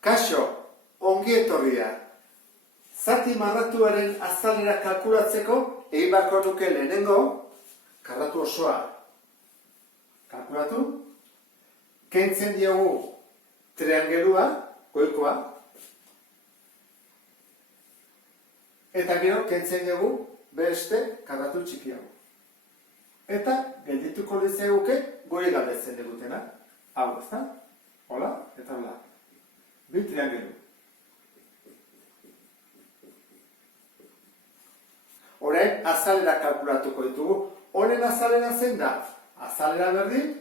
Kaixo, ongi etorria. Zati marratuaren azalera kalkulatzeko egin beharko nuke lehenengo karratu osoa kalkulatu, kentzen diogu triangelua, goikoa, eta gero kentzen diogu beste karratu txikiago. Eta geldituko litzaiguke goi galdetzen digutena. Hau, ezta? Hola, eta hola. Bi triangelu. Orain, azalera kalkulatuko ditugu. Honen azalera zein da? Azalera berdin,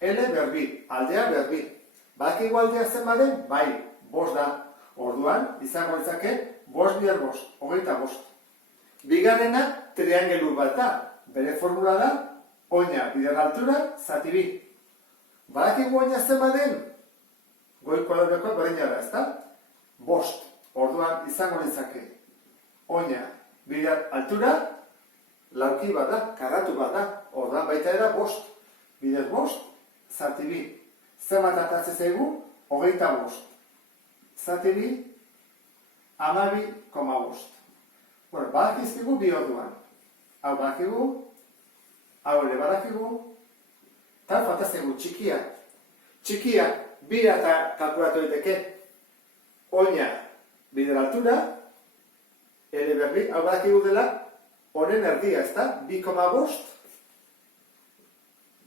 L berbi, aldea berbi. Badakigu aldea zen baden? Bai, 5 da. Orduan, izango litzake 5 bider 5, 25. Bigarrena, triangelu bat da. Bere formula da, oina bider altura, zati bi. Badakigu oina zen baden? Goiko aldekoa berdina da, ezta? 5. Orduan, izango litzake oina bider altura, lauki bat da, karratu bat da. Orduan baita era 5. Bider 5, zati bi. Zenbat atatzen zaigu? 25. Zati bi, 12,5. Bueno, badakizkigu bi orduan. Hau badakigu, hau ere badakigu, eta falta zaigu txikia. Txikia, bira eta kalkulatu daiteke. Oina bider altura, L berbi, hau badakigu dela, honen erdia, ezta? 2,5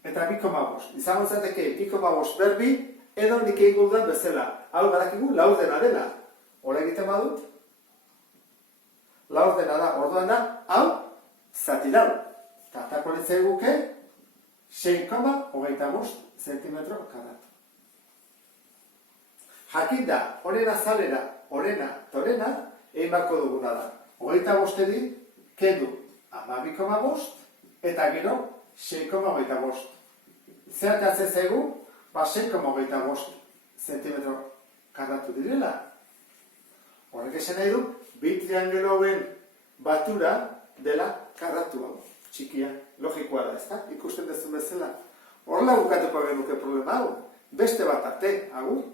eta 2,5. Izango zateke 2,5 berbi, edo nik egin da bezala. Hau badakigu laurdena dela. Hora egiten badut, laurdena da, orduan da, hau, zati lau. Eta atako litzaiguke 6,25 zentimetro karratu. Jakin da, honen azalera, horena, torena, egin bako duguna da. 25 kendu 12,5 eta gero 6,25. Zertatzen zaigu, 6,25 zentimetro karratu direla. Horrek esan nahi du, bi triangeloen batura dela karratu hau. Txikia, logikoa da, ezta? Ikusten dezun bezala. Horrela bukatuko genuke problema hau. Beste bat arte, agur.